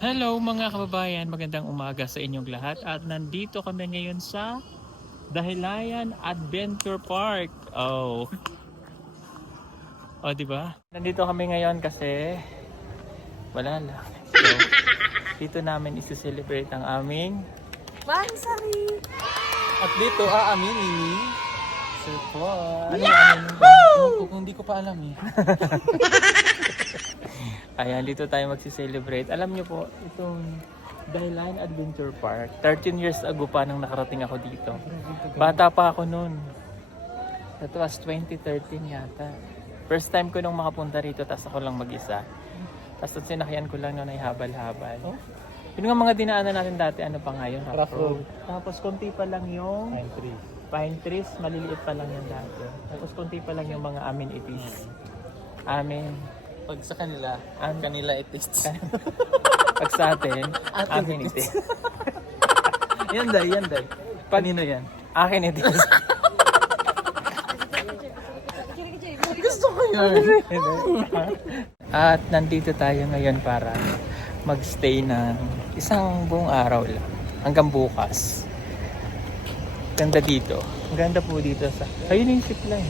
Hello mga kababayan, magandang umaga sa inyong lahat at nandito kami ngayon sa Dahilayan Adventure Park. Di ba? Nandito kami ngayon kasi wala lang. So, dito namin isi-celebrate ang aming Bansari! At dito aaminin support. hindi ko pa alam eh. Ayan, dito tayo magsi-celebrate. Alam niyo po, itong Dahilayan Adventure Park, 13 years ago pa nang nakarating ako dito. Bata pa ako noon. That was 2013 yata. First time ko nung makapunta rito, tapos ako lang mag-isa. Tapos sinakyan ko lang noon ay habal-habal. Yun nga mga dinaanan natin dati, ano pa nga yun? Rough road. Tapos konti pa lang yung Pine tree. pine trees, maliliit pa lang yan dati. Tapos konti pa lang yung mga amenities. Amin. Pag sa kanila, kanila itis. Pag sa atin, amenities. Yan day. Panino yan? Akin it is. Gusto ko yan. At nandito tayo ngayon para magstay ng isang buong araw lang. Hanggang bukas. Ganda dito. Ang ganda po dito sa... Ayun yung ship line.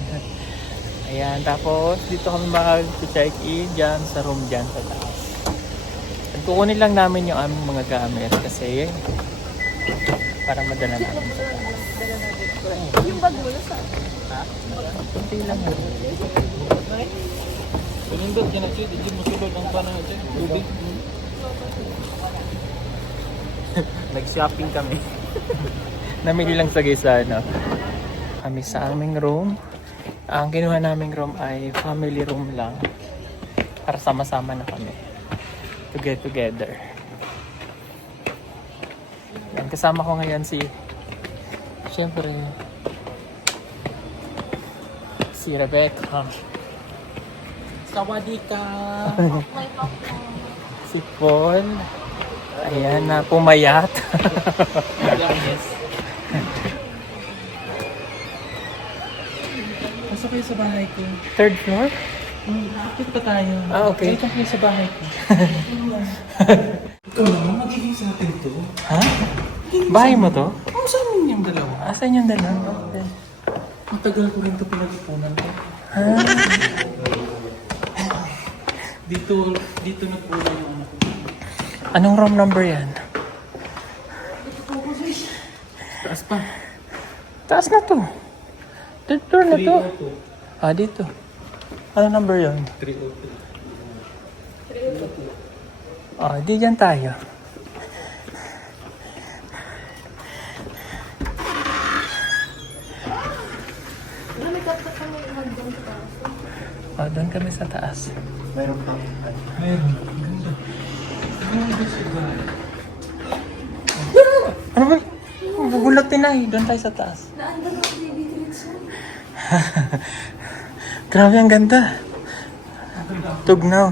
Ayan, tapos dito kami mag-check-in dyan sa room dyan sa taas. At kukunin lang namin yung aming mga gamit kasi para madala namin sa taas. Yung bag mo na saan? Kunti lang yun. Pinindot, kinachid, hindi mo sulod ang paano natin. Lubig. Nag-shopping kami. Namili lang sa gisa, no? Kami sa aming room. Ang kinuha naming room ay family room lang. Para sama-sama na kami. To get together. Yan, kasama ko ngayon siyempre, si Rebecca. Sawadika! Si Paul. Ayan na, pumayat. Pasok kayo sa bahay ko. Third floor? Bakit pa tayo? Okay. Pasok kayo sa bahay ko. Ikaw naman, magiging sa atin to. Ha? Bahay mo to? Ano sa amin yung dalawa? Asan yung dalawa? Matagal ko rin ito pinag-ipunan ko. Ha? Dito nagpunan yung anak ko. Anong room number yan? Taas pa. Taas na to. Third floor na to. 302. Dito. Ano number yun? 302. Di dyan tayo. Doon kami sa taas. Meron pa. Meron. Ganda. Ganda siya ba? Ano ba? Gugulatin na eh. Doon tayo sa taas. Naanda na baby drinks mo. Grabe, ang ganda. Tugnaw.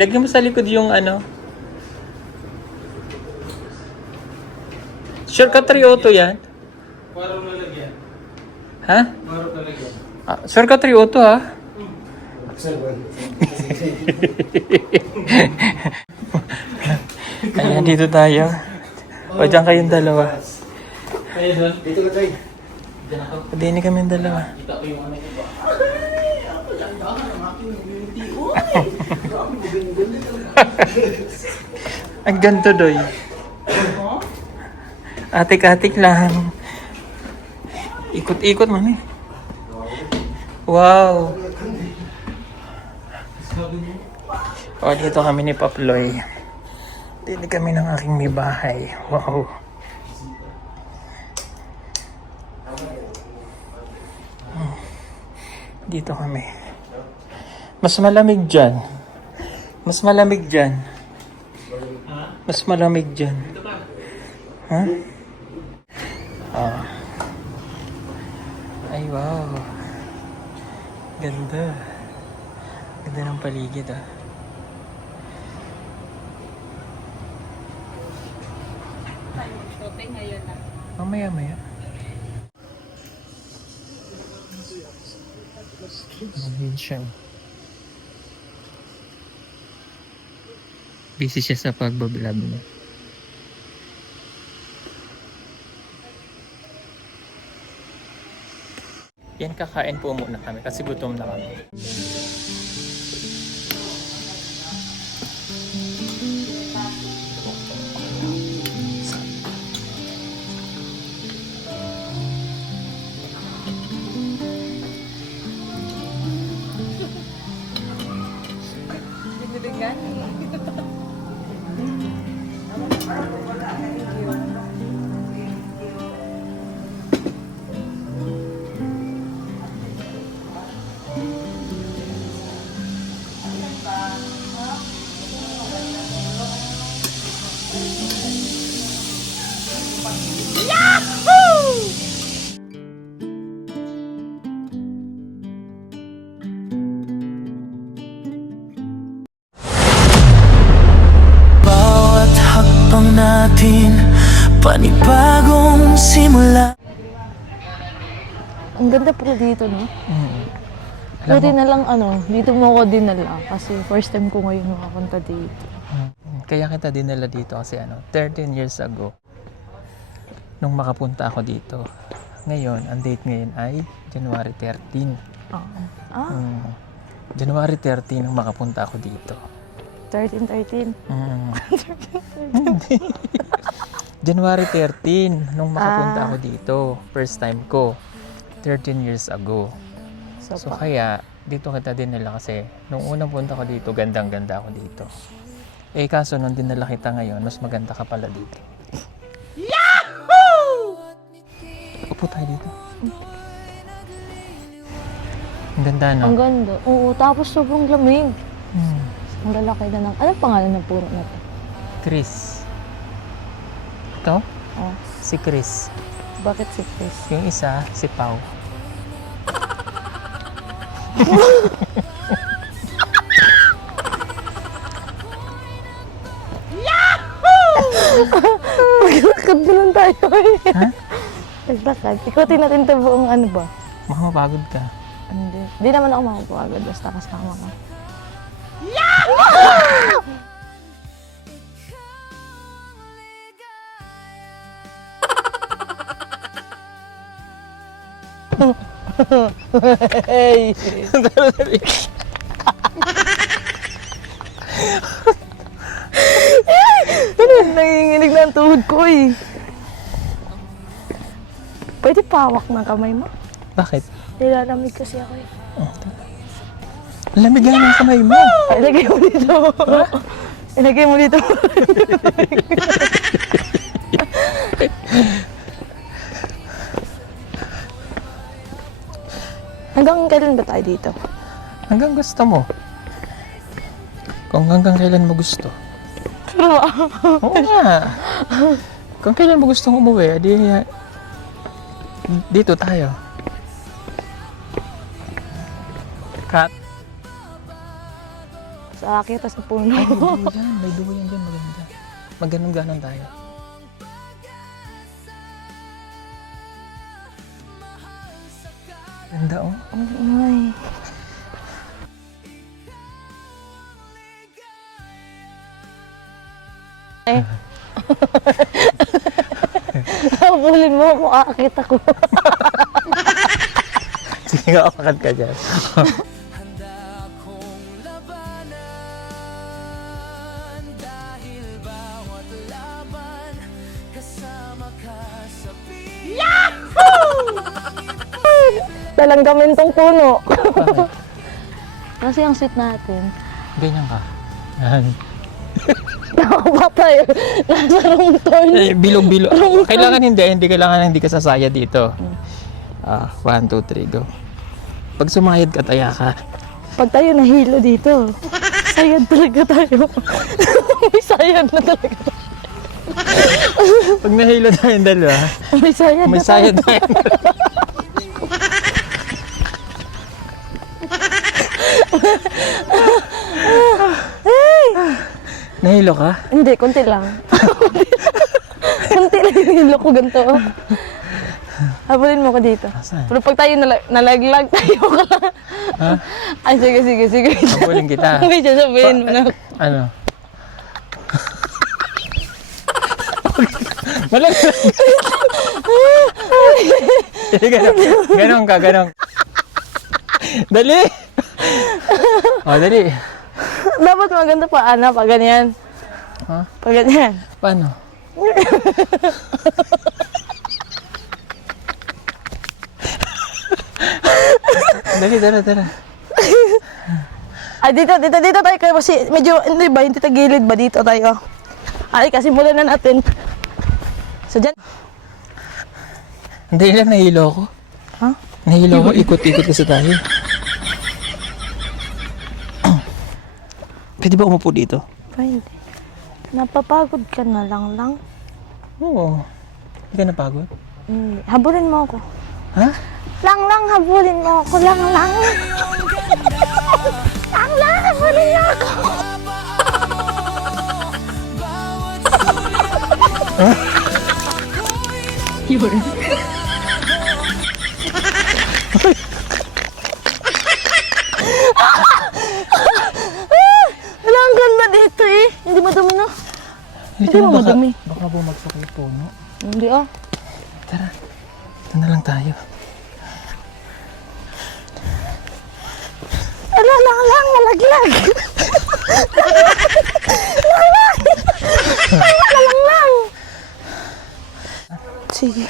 Lagyan mo sa likod yung ano. Shortcut 302 yan? Parang lalagyan. Ha? Parang lalagyan. Shortcut 302 ha? Ayan, dito tayo. O, dyan kayong dalawa. Kaya doon? Dito ka tayo. Diyan ako. Pwede kami yung dalawa. Kita ko yung ano iba. Ang ganto, Doy. Atik-atik lang. Ikot-ikot man eh. Wow. Dito kami ni Paploy. Dito kami ng aking may bahay. Wow. Dito kami. Mas malamig dyan. Mas malamig dyan. Mas malamig dyan. Ha? Ay, wow. Ganda. Ganda ng paligid, Shopping ngayon na. Mamaya-maya. Ayun siya. Busy siya sa pagbablog niya. Yan, kakain po muna kami kasi gutom na kami. Binibigyan. Bawat hakbang natin, panibagong simula. Ang ganda pala dito, no? Alam Buti mo, na lang, dito mo ako dinala. Kasi first time ko ngayon makapunta dito. kaya kita dinala dito kasi 13 years ago, nung makapunta ako dito. Ngayon, ang date ngayon ay January 13. January 13 nung makapunta ako dito. 13. Hindi. January 13 nung makapunta ako dito. First time ko. 13 years ago. So kaya, dito kita dinala kasi nung unang punta ko dito, gandang-ganda ako dito. Eh kaso nung dinala kita ngayon, mas maganda ka pala dito. Yahoo! Upo tayo dito. Ang ganda, no? Ang ganda. Oo, tapos sobrang lamig. Hmm. Ang lalaki na ng... Anong pangalan ng puno na to? Chris. Ito? Oh, Si Chris. bakit si Chris? Yung isa, si Pau. Maglakad na lang tayo eh. Ha? Maglakad. Ikutin natin ito buong ano ba? Baka mapagod ka. Hindi naman ako makapagod basta kasama ka. Hey! Nanginginig na ang tuhod ko eh. Pwede pawak ng kamay mo? Bakit? Nilalamig kasi ako eh. Lamig ng kamay mo. Ilagay mo dito. Ilagay mo dito. Hanggang kailan ba tayo dito? Hanggang gusto mo. Kung hanggang kailan mo gusto. Oo nga. Kung kailan mo gustong umuwi, dito tayo. Cut. Sa akin, tas sa puno. Ay, may dugo yan dyan, maganda. Magganong-ganon tayo. Ganda, oh. Ay. Ay. Habulin mo ako, aakit ako. Sige nga, apakat ka dyan. Handa akong labanan dahil bawat laban kasama ka sa Talanggamin tong puno. Bakit? Kasi ang sweet natin. Ganyan ka. Yan. Nakapatay. Nasa room turn. Eh, bilog-bilog. Kailangan hindi kailangan hindi ka sasaya dito. 1, 2, 3, go. Pag sumayad ka, taya ka. Pag tayo nahilo dito, sayad talaga tayo. May sayad na talaga tayo. Pag nahilo tayong dalawa, May sayad may na tayo. sayad tayo. Nahilo ka? Hindi, konti lang. Konti lang yung hilo ko ganito. Habulin mo ko dito. Asan? Pero pag tayo nalaglag tayo ka lang. Ha? Ay, sige. Habulin kita. May sasabihin mo na. Ano? Malag. Ganon ka, ganon. Dali! O, dali. Dapat maganda pa, Ana, pag ganyan. Ha? Pag ganyan. Paano? Dali, tara. Ay, dito tayo. Kasi medyo, hindi ba, hindi tagilid ba dito tayo? Ay, kasi mula na natin. So, dyan. Hindi lang, nahilo ko. Ha? Nahilo ko, ikot-ikot kasi tayo. Pwede ba umupo dito? Pwede. Napapagod ka na lang. Oo. Hindi ka napagod? Hindi. Habulin mo ako. Ha? Lang, habulin mo ako. Lang. Lang, habulin mo ako. Wala, ang ganda dito eh. Hindi madumi na. Hindi mo madumi. Baka bumagsak yung puno. Hindi ah. Tara, ito na lang tayo. Ala, lang, malaglag. lang. Sige.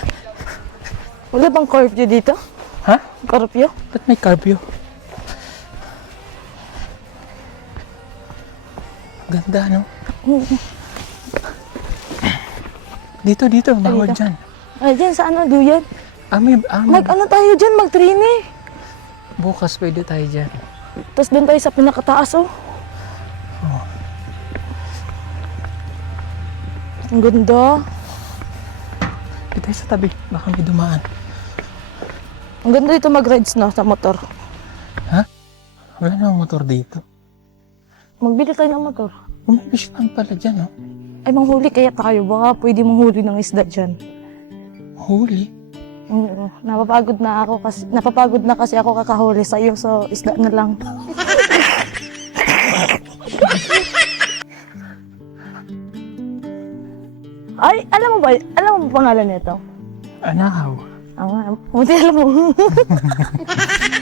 Wala bang curfew dito? Ha? Curfew? Ba't may carpio? Ganda, no? Dito, bawal dito. dyan. Ay, dyan sa ano, duyan. Mag-ano tayo dyan, mag-trini. Bukas pwede tayo dyan. Tapos doon tayo sa pinakataas, oh. Ang ganda. Dito tayo sa tabi, baka may dumaan. Ang ganda dito mag-rides, no, sa motor. Ha? Wala namang motor dito. Magbili tayo ng motor. Umibisyan pala dyan, no? Ay, manghuli kaya tayo. Baka pwede manghuli ng isda dyan. Huli? Oo. Napapagod na kasi ako kakahuli sa'yo. So, isda na lang. Ay, alam mo pangalan nito? Anahaw. Buti alam mo.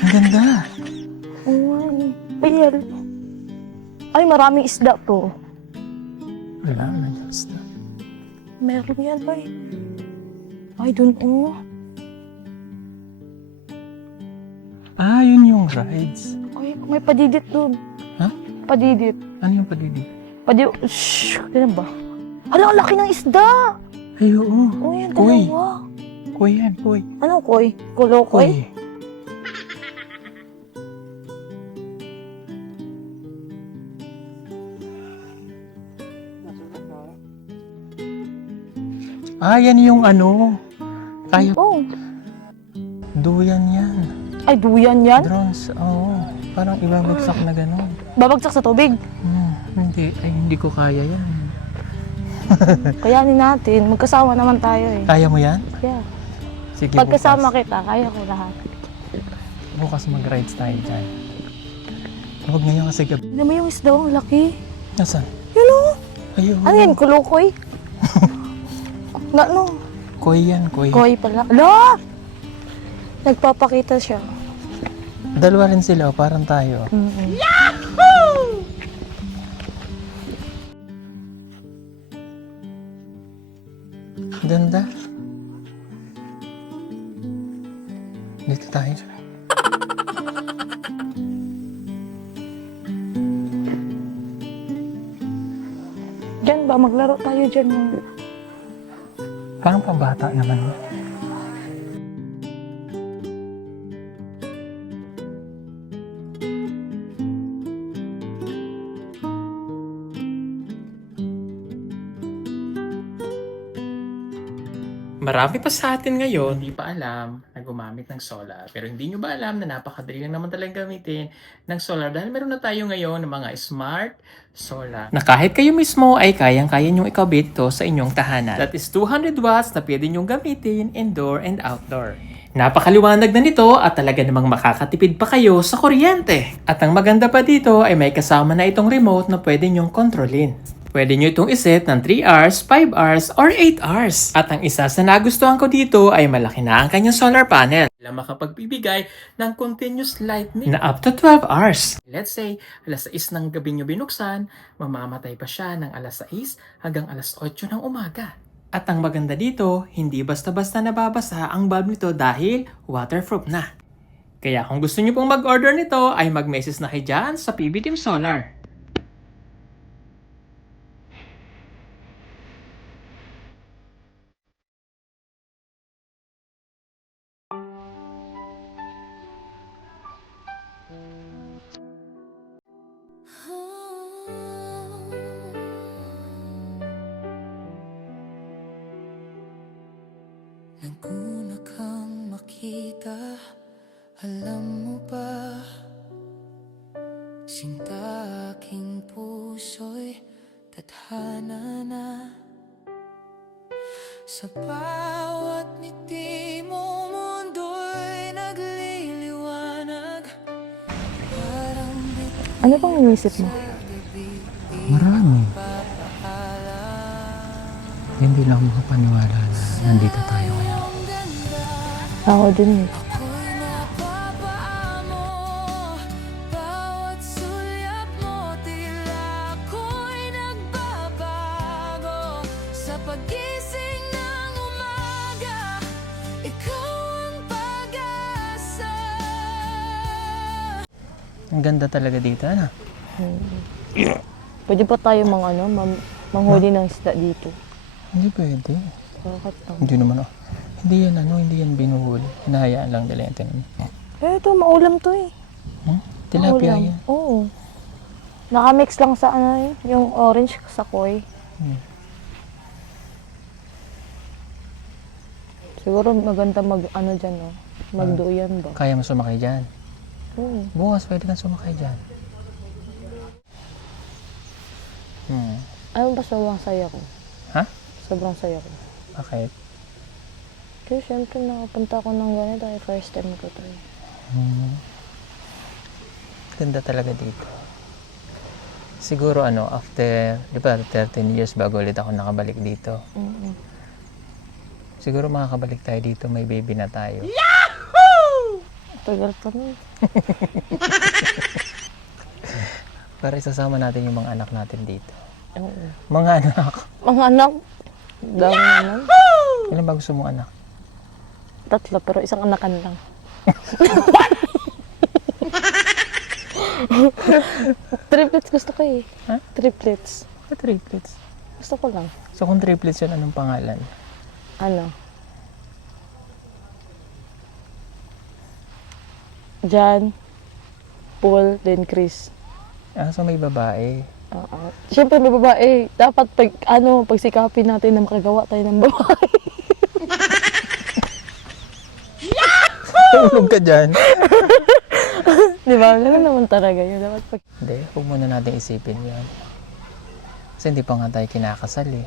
Ang ganda. Ay, ay, maraming isda to. Wala, nandiyan. Meron yan, ay. Ay, dun, oh. Ah, yun yung rides. Ay, may padidit dun. Ha? Padidit. Ano yung padidi? Shhh, ganun ba? Hala, ang laki ng isda! Ay, oo. Oh, yan, Koy. dalawa. Koy yan, koy. Ano, koy? Kulo-koy? Ah, yan yung ano. Kaya, Oh. duyan yan. Ay, duyan yan? Drones, oo. Parang ibabagsak na gano'n. Babagsak sa tubig. Hindi ko kaya yan. Kayanin natin. Magkasama naman tayo eh. Kaya mo yan? Yeah. Sige, Pagkasama bukas. kita, kaya ko lahat. Bukas mag-rides tayo dyan. Huwag ngayon kasi gabi. Alam mo yung isda, ang laki. Nasaan? Yun o. Ayun. Ano yan, kulo-koy? No. Koy yan, koy. Koy pala. Ala! Nagpapakita siya. Dalawa rin sila, parang tayo. Mm-hmm. Ganda. Dito tayo. Diyan ba? Maglaro tayo dyan. Parang pambata naman. Marami pa sa atin ngayon, hindi pa alam na gumamit ng solar. Pero hindi nyo ba alam na napakadali lang naman talagang gamitin ng solar dahil meron na tayo ngayon ng mga smart solar. Na kahit kayo mismo ay kayang-kaya nyong ikabit ito sa inyong tahanan. That is 200 watts na pwede nyong gamitin indoor and outdoor. Napakaliwanag na nito at talaga namang makakatipid pa kayo sa kuryente. At ang maganda pa dito ay may kasama na itong remote na pwede nyong kontrolin. Pwede nyo itong iset ng 3 hours, 5 hours, or 8 hours. At ang isa sa nagustuhan ko dito ay malaki na ang kanyang solar panel. Na makapagbibigay ng continuous lightning na up to 12 hours. Let's say, alas 6 ng gabi nyo binuksan, mamamatay pa siya ng alas 6 hanggang alas 8 ng umaga. At ang maganda dito, hindi basta-basta nababasa ang bulb nito dahil waterproof na. Kaya kung gusto nyo pong mag-order nito, ay mag-message na kayo dyan sa PB Team Solar. Naguna kang makita, alam mo ba? Sinta aking puso'y tadhana na. Sa bawat ngiti mo, mundo'y nagliliwanag. Parang bituin Ano bang inisip mo? Marami. Hindi lang makapaniwala na nandito tayo ngayon. Ako din eh. ako'y napapaamo. Bawat sulyap mo, tila ako'y nagbabago. Sa pagising ng umaga, ikaw ang pag-asa. Ang ganda talaga dito, ano? Pwede pa tayo manghuli ng isda dito. Hindi pwede. Bakit lang? Hindi naman, hindi yan binuhuli. Hinahayaan lang nila yung tinan. Eh, ito, maulam to eh. Tilapia Maulam. yan. Oo. Nakamix lang sa yung orange sa koi. Siguro maganda dyan, no? Magduyan ba? Kaya mo sumakay dyan. Oo. Bukas pwede kang sumakay dyan. Ano ba sobrang saya ko? Ha? Sobrang saya ko. Bakit? Kasi syempre nakapunta ako ng ganito ay first time ko to eh. Ganda talaga dito. Siguro after, di ba, 13 years bago ulit ako nakabalik dito. Siguro makakabalik tayo dito, may baby na tayo. Tagal pa rin. Para isasama natin yung mga anak natin dito. Oo. Mga anak. Mga anak, dami naman. Ilan ba gusto mong anak? 3 pero isang anakan lang. Triplets gusto ko eh. Ha? Triplets. Triplets. Gusto ko lang. So kung triplets yun, anong pangalan? Ano? Jan, Paul, then Chris. So may babae. Oo. Siyempre may babae. Dapat pagsikapin natin na makagawa tayo ng babae. Tulog ka dyan. Di ba? Ganun naman talaga yun. Dapat Hindi, huwag muna natin isipin yan. Kasi hindi pa nga tayo kinakasal eh.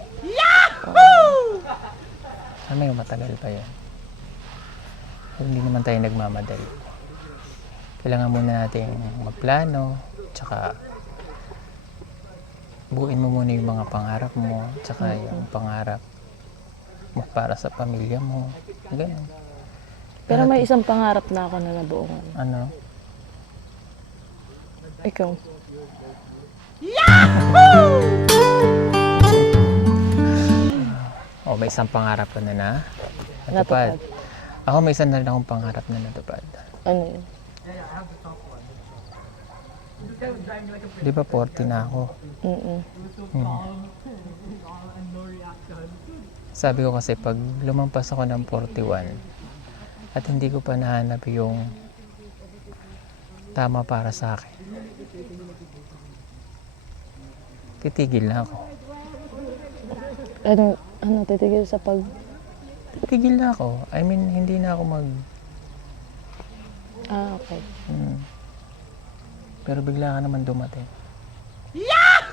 May matagal pa yan. Hindi naman tayo nagmamadali. Kailangan muna natin magplano, tsaka buuin mo muna yung mga pangarap mo, tsaka yung pangarap mo para sa pamilya mo. Ganun. Pero may isang pangarap na ako na nabuo. Ano? Ikaw. May isang pangarap ko na Natupad. Ako may isang na rin akong pangarap na natupad. Ano yun? Di ba 40 na ako? Sabi ko kasi pag lumampas ako ng 41 at hindi ko pa nahanap yung tama para sa akin, titigil na ako. Titigil sa pag... Titigil na ako. I mean, hindi na ako okay. Pero bigla ka naman dumating.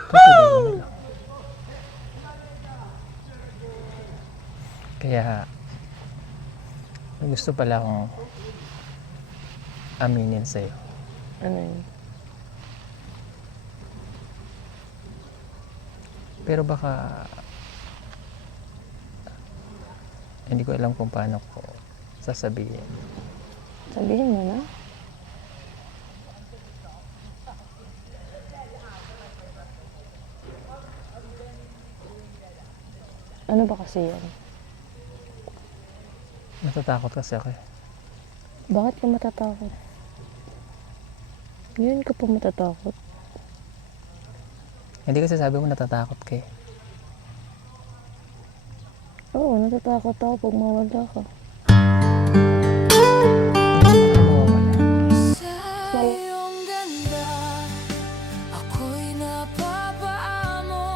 Tutuloy mo na lang. Kaya, may gusto pala akong aminin sa'yo. Ano yun? Pero baka hindi ko alam kung paano ko sasabihin. Sabihin mo na. Ano ba kasi yan? Natatakot kasi ako eh. Bakit ka matatakot? Ngayon ka pa matatakot. Hindi kasi sabi mo natatakot ka eh. Oo, natatakot ako pag mawala ka. Ano mawawala? Sa iyong ganda, ako'y napapaamo.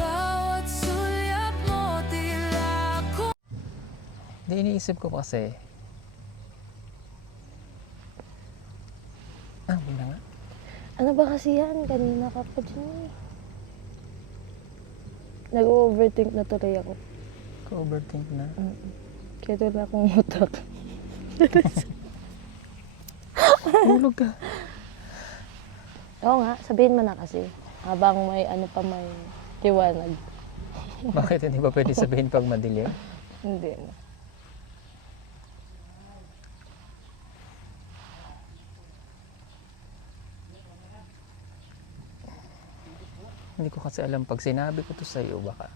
Bawat sulyap mo, tila ko. Hindi, iniisip ko kasi. Wala nga. Ano ba kasi yan? Kanina ka pa dyan eh. Nag-overthink na tuloy ako. Ka-overthink na. Kaya tuloy akong utak. Tulog ka. Oo nga, sabihin mo na kasi. Habang may ano pa may liwanag. Bakit hindi ba pwede sabihin pag madilim? Hindi na. Hindi ko kasi alam pag sinabi ko to sa'yo baka.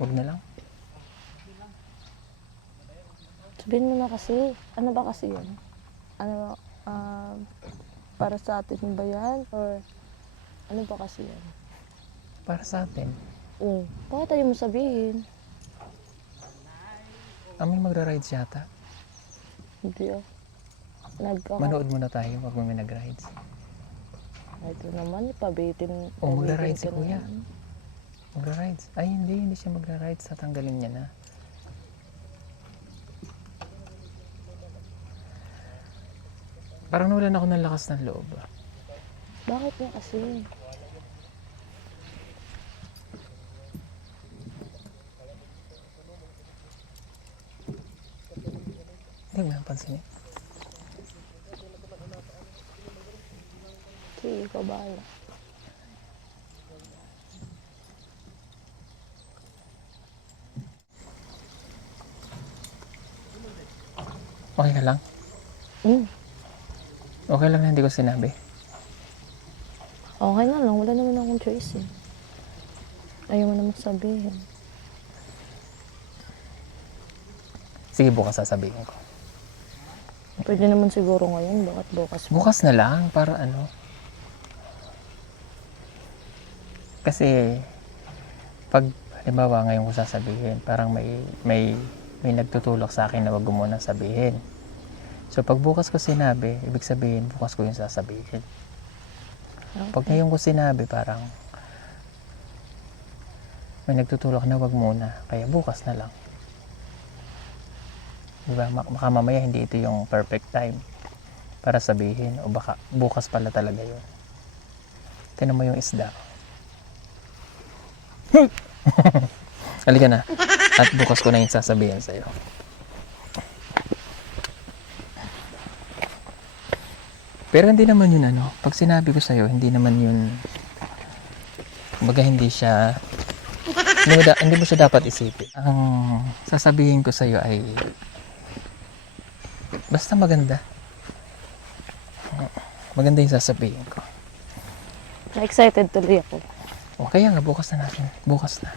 Huwag na lang. Sabihin mo na kasi. Ano ba kasi yun? Ano ba? Para sa atin ba yan? Or ano ba kasi yan? Para sa atin. Oo. Bakit tayo mo sabihin? May magra-rides yata. Hindi ah. Manood muna tayo pag may nag-rides. Ito naman, pabitin. Oh, magra-rides si pabitin ka kuya. naman. Magra-rides. Ay, hindi siya magra-rides. Tatanggalin niya na. Parang nawalan ako ng lakas ng loob. Bakit nga kasi? Hindi mo napansin eh. Sige, ikaw bahala. Okay ka lang? Okay lang na hindi ko sinabi. Okay nga lang, wala naman akong choice eh. Ayaw mo naman sabihin. Sige, bukas sasabihin ko. Pwede naman siguro ngayon, bakit bukas mo? Bukas na lang para ano. Kasi pag halimbawa ngayon ko sasabihin, parang may nagtutulak sa akin na wag ko muna sabihin. So pag bukas ko sinabi, ibig sabihin bukas ko yung sasabihin. Pag ngayon ko sinabi, parang may nagtutulak na wag muna, kaya bukas na lang. Diba? Baka mamaya hindi ito yung perfect time para sabihin, o baka bukas pala talaga yun. Tignan mo yung isda. Halika na. At bukas ko na yung sasabihin sa'yo. Pero hindi naman yun ano. Pag sinabi ko sa'yo, hindi naman yun, kumbaga hindi siya, hindi mo siya dapat isipin. Ang sasabihin ko sa'yo ay basta maganda. Maganda yung sasabihin ko. Na-excited tuloy ako. O kaya nga, bukas na natin. Bukas na.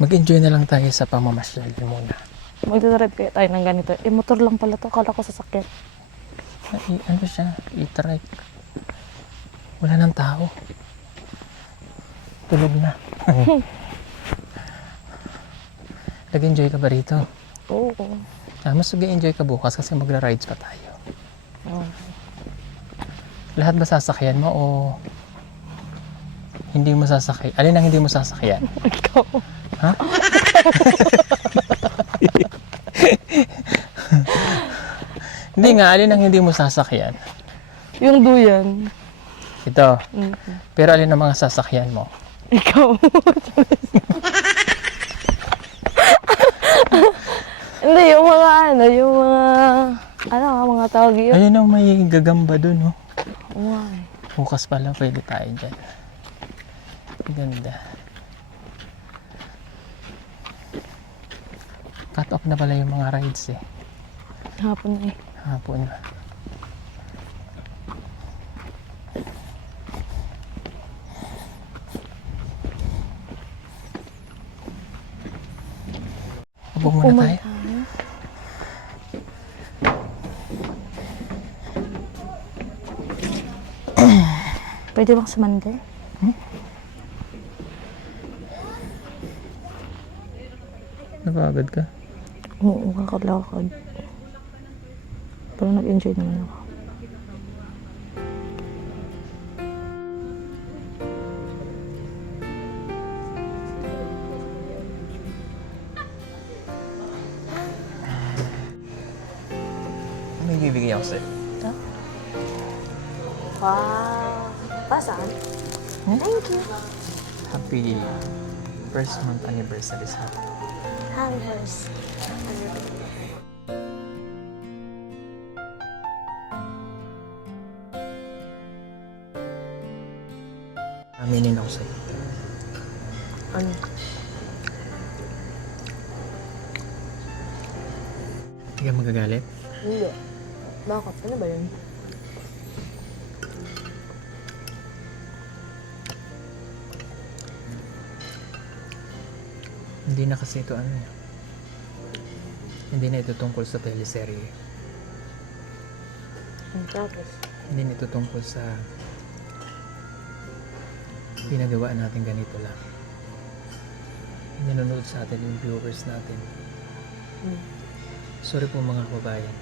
Mag-enjoy na lang tayo sa pamamasyal muna. Magdadrive kaya tayo ng ganito. Eh, motor lang pala to. Kala ko sasakyan. Ay, ano siya? E-trike. Wala nang tao. Tulog na. Nag-enjoy ka ba rito? Oo. Mas mag-enjoy ka bukas kasi magra-rides pa tayo. Oo. Lahat ba sasakyan mo o hindi mo sasakyan? Alin ang hindi mo sasakyan? Ikaw. Ha? Hindi nga, alin ang hindi mo sasakyan? Yung duyan. Ito. Pero alin ang mga sasakyan mo? Ikaw. ano, yung mga tawag yun. Ayun ang may gagamba dun, oh. Wow. Bukas pala, pwede tayo dyan. Ganda. Cut off na pala yung mga rides eh. Hapon eh. Hapon. Upo muna tayo. Pwede bang sumande? Napagod ka? Oo, kakalakad. Pero nag-enjoy naman ako. May bibigyan ako sa'yo. Wow. Saan? Thank you. Happy first month anniversary sa akin. Happy first. Aminin ako sa'yo. Ano? Hindi ka magagalit? Hindi. Bakit? Ano ba yun? Hindi na kasi ito ano eh. Hindi na ito tungkol sa teleserye. Tapos? Hindi na ito tungkol sa ginagawa natin ganito lang. Nanonood sa atin yung viewers natin. Sorry po mga kababayan.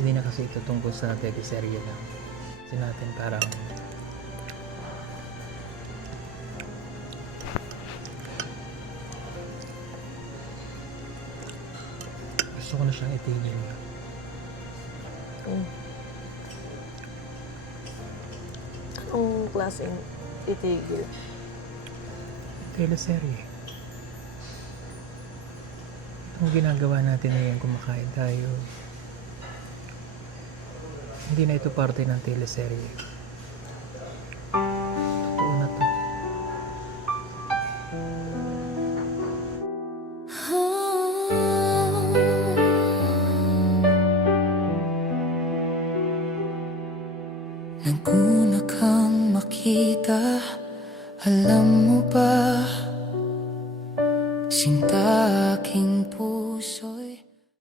Hindi na kasi ito tungkol sa teleserye lang. Kasi natin parang gusto ko na siyang itigil. Anong klaseng itigil? Teleserye. Ang ginagawa natin ngayon, kumakain tayo. Hindi na ito parte ng teleserye. Totoo na to. Naguna kang makita, alam mo ba, sinta aking puso.